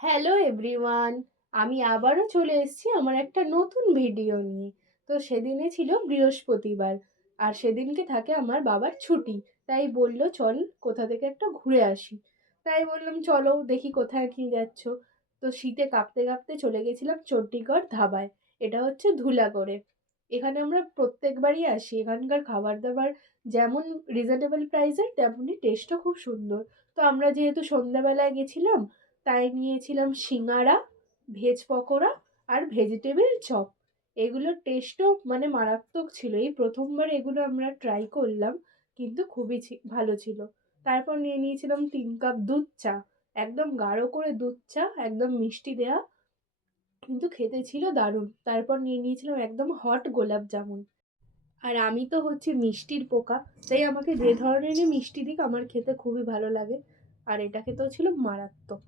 Hello everyone, আমি আবারও চলে এসেছি আমার একটা নতুন ভিডিও নিয়ে। তো সেদিনে ছিল বৃহস্পতিবার, আর সেদিনকে থাকে আমার বাবার ছুটি। তাই বলল চল কোথা থেকে একটা ঘুরে আসি। তাই বললাম চলো দেখি কোথায় নিয়ে যাচ্ছ। তো শীতে কাঁপতে কাঁপতে চলে গেছিলাম চণ্ডীগড় ধাবায়। এটা হচ্ছে ধুলাগড়ে। এখানে আমরা প্রত্যেকবারই আসি। এখানকার খাবার দাবার যেমন রিজনেবল প্রাইসের, তেমনই টেস্টও খুব সুন্দর। তো আমরা যেহেতু সন্ধ্যাবেলায় গেছিলাম, তাই নিয়েছিলাম সিঙ্গারা, ভেজ পকোড়া আর ভেজিটেবিল চপ। এগুলোর টেস্টও মানে মারাত্মক ছিল। এই প্রথমবার এগুলো আমরা ট্রাই করলাম, কিন্তু খুবই ভালো ছিল। তারপর নিয়ে নিয়েছিলাম 3 কাপ দুধ চা। একদম গাঢ় করে দুধ চা, একদম মিষ্টি দেয়া, কিন্তু খেতে ছিল দারুণ। তারপর নিয়ে নিয়েছিলাম একদম হট গোলাপ জামুন। আর আমি তো হচ্ছে মিষ্টির পোকা, তাই আমাকে যে ধরনেরই মিষ্টি দিক আমার খেতে খুবই ভালো লাগে। আর এটা খেতেও ছিল মারাত্মক।